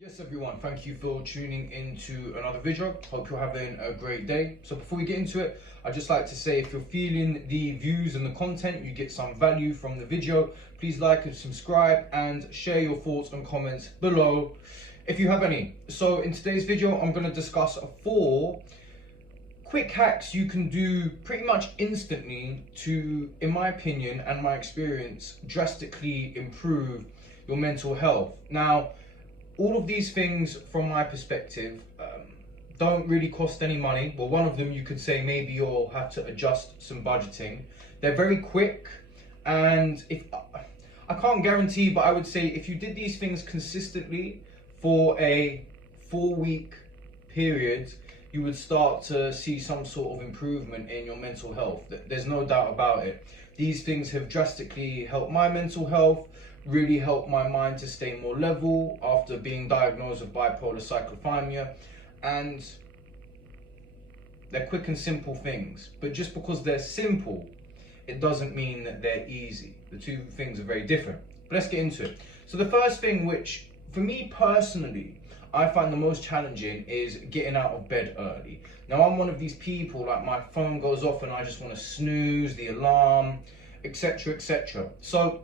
Yes everyone, thank you for tuning into another video. Hope you're having a great day. So before we get into it, I'd just like to say if you're feeling the views and the content, you get some value from the video, please like and subscribe and share your thoughts and comments below if you have any. So in today's video, I'm going to discuss 4 quick hacks you can do pretty much instantly to, in my opinion and my experience, drastically improve your mental health. Now, all of these things, from my perspective, don't really cost any money. Well, one of them you could say maybe you'll have to adjust some budgeting. They're very quick, and if I can't guarantee, but I would say if you did these things consistently for a 4-week period, you would start to see some sort of improvement in your mental health. There's no doubt about it. These things have drastically helped my mental health, really helped my mind to stay more level after being diagnosed with bipolar cyclothymia. And they're quick and simple things, but just because they're simple, it doesn't mean that they're easy. The two things are very different. But let's get into it. So the first thing, which for me personally, I find the most challenging, is getting out of bed early. Now, I'm one of these people, like my phone goes off and I just want to snooze the alarm, etc, etc. So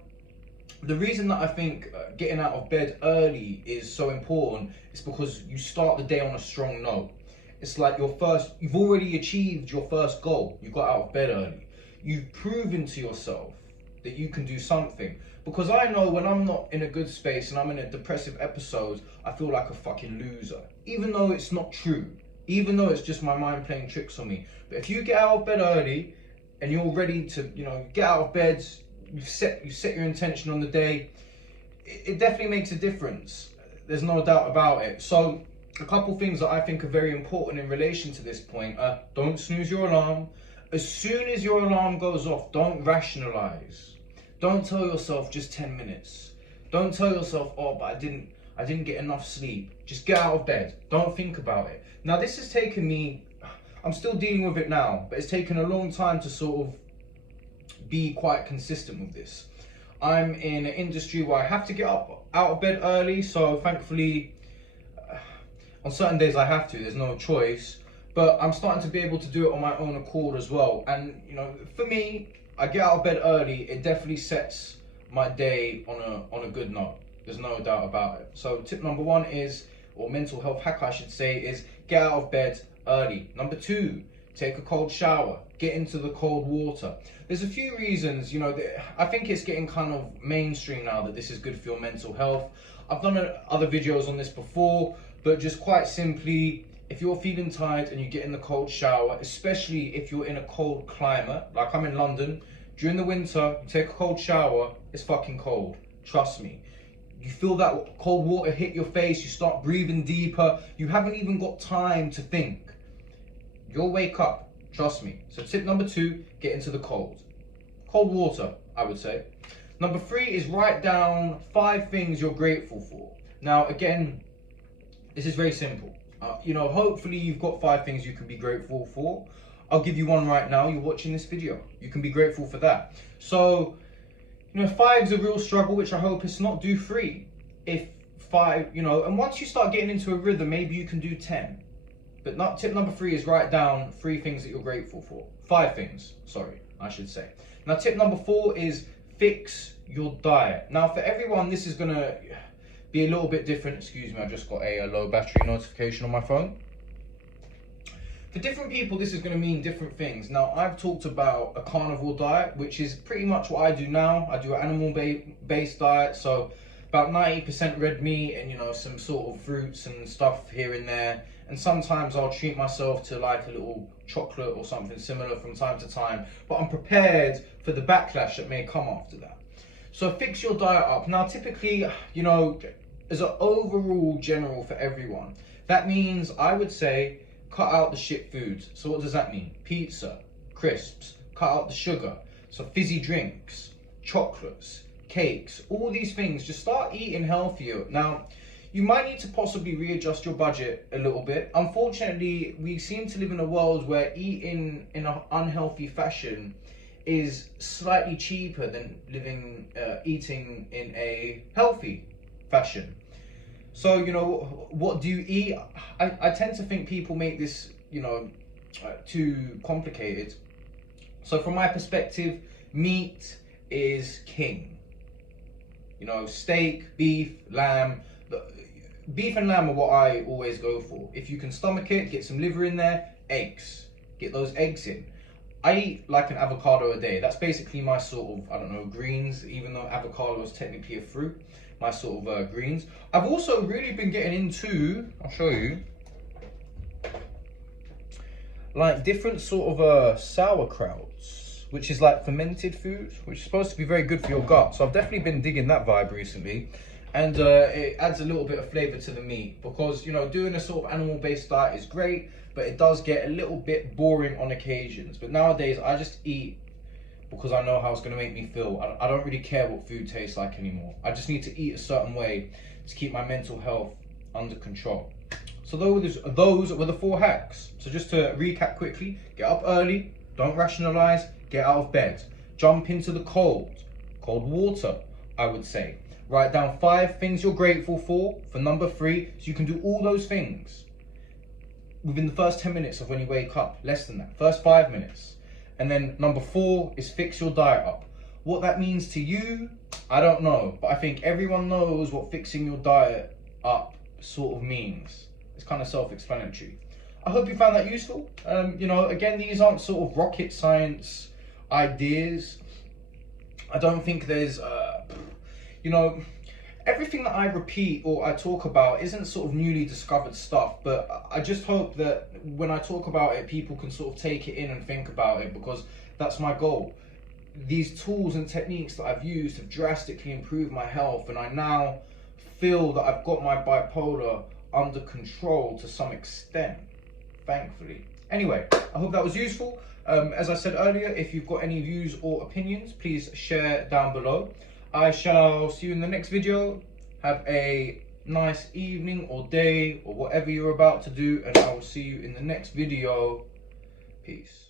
the reason that I think getting out of bed early is so important is because you start the day on a strong note. It's like you've already achieved your first goal. You got out of bed early. You've proven to yourself that you can do something. Because I know when I'm not in a good space and I'm in a depressive episode, I feel like a fucking loser. Even though it's not true. Even though it's just my mind playing tricks on me. But if you get out of bed early and you're ready to, get out of bed, you set your intention on the day, it definitely makes a difference. There's no doubt about it. So a couple things that I think are very important in relation to this point are: don't snooze your alarm. As soon as your alarm goes off, don't rationalize. Don't tell yourself just 10 minutes. Don't tell yourself, oh, but I didn't get enough sleep. Just get out of bed. Don't think about it. Now, this has taken me, I'm still dealing with it now, but it's taken a long time to sort of be quite consistent with this. I'm in an industry where I have to get up out of bed early, so thankfully on certain days I have to, there's no choice, but I'm starting to be able to do it on my own accord as well. And for me, I get out of bed early, it definitely sets my day on a good note. There's no doubt about it. So tip number 1 is, or mental health hack I should say, is get out of bed early. Number 2, take a cold shower, get into the cold water. There's a few reasons, I think it's getting kind of mainstream now that this is good for your mental health. I've done other videos on this before, but just quite simply, if you're feeling tired and you get in the cold shower, especially if you're in a cold climate, like I'm in London, during the winter, you take a cold shower, it's fucking cold, trust me. You feel that cold water hit your face, you start breathing deeper, you haven't even got time to think. You'll wake up, trust me. So tip number 2, get into the cold water, I would say. Number 3 is write down 5 things you're grateful for. Now, again, this is very simple. Hopefully you've got 5 things you can be grateful for. I'll give you one right now. You're watching this video. You can be grateful for that. So, 5 is a real struggle, which I hope it's not. Do 3. If 5, and once you start getting into a rhythm, maybe you can do 10. But tip number 3 is write down 3 things that you're grateful for. 5 things, sorry, I should say. Now, tip number 4 is fix your diet. Now, for everyone, this is going to be a little bit different. Excuse me, I just got a low battery notification on my phone. For different people, this is going to mean different things. Now, I've talked about a carnivore diet, which is pretty much what I do now. I do an animal-based diet, so about 90% red meat and, some sort of fruits and stuff here and there. And sometimes I'll treat myself to like a little chocolate or something similar from time to time. But I'm prepared for the backlash that may come after that. So fix your diet up. Now, typically, as an overall general for everyone, that means I would say cut out the shit foods. So what does that mean? Pizza, crisps, cut out the sugar. So fizzy drinks, chocolates, cakes, all these things. Just start eating healthier. Now, you might need to possibly readjust your budget a little bit. Unfortunately, we seem to live in a world where eating in an unhealthy fashion is slightly cheaper than eating in a healthy fashion. So, you know, what do you eat? I tend to think people make this, you know, too complicated. So from my perspective, meat is king. You know, steak, beef, lamb. Beef and lamb are what I always go for. If you can stomach it, get some liver in there. Eggs. Get those eggs in. I eat like an avocado a day. That's basically my sort of, I don't know, greens, even though avocado is technically a fruit. My sort of greens. I've also really been getting into, I'll show you, like different sort of sauerkrauts, which is like fermented food, which is supposed to be very good for your gut. So I've definitely been digging that vibe recently. And it adds a little bit of flavor to the meat, because, you know, doing a sort of animal-based diet is great, but it does get a little bit boring on occasions. But nowadays, I just eat because I know how it's going to make me feel. I don't really care what food tastes like anymore. I just need to eat a certain way to keep my mental health under control. So those were the 4 hacks. So just to recap quickly: get up early, don't rationalize, get out of bed, jump into the cold water, I would say. Write down 5 things you're grateful for number 3, so you can do all those things within the first 10 minutes of when you wake up. Less than that, first 5 minutes. And then number 4 is fix your diet up. What that means to you, I don't know, but I think everyone knows what fixing your diet up sort of means. It's kind of self-explanatory. I hope you found that useful. You know, again, these aren't sort of rocket science ideas. I don't think there's, you know, everything that I repeat or I talk about isn't sort of newly discovered stuff, but I just hope that when I talk about it, people can sort of take it in and think about it, because that's my goal. These tools and techniques that I've used have drastically improved my health, and I now feel that I've got my bipolar under control to some extent, thankfully. Anyway, I hope that was useful. As I said earlier, if you've got any views or opinions, please share down below. I shall see you in the next video. Have a nice evening or day or whatever you're about to do, and I will see you in the next video. Peace.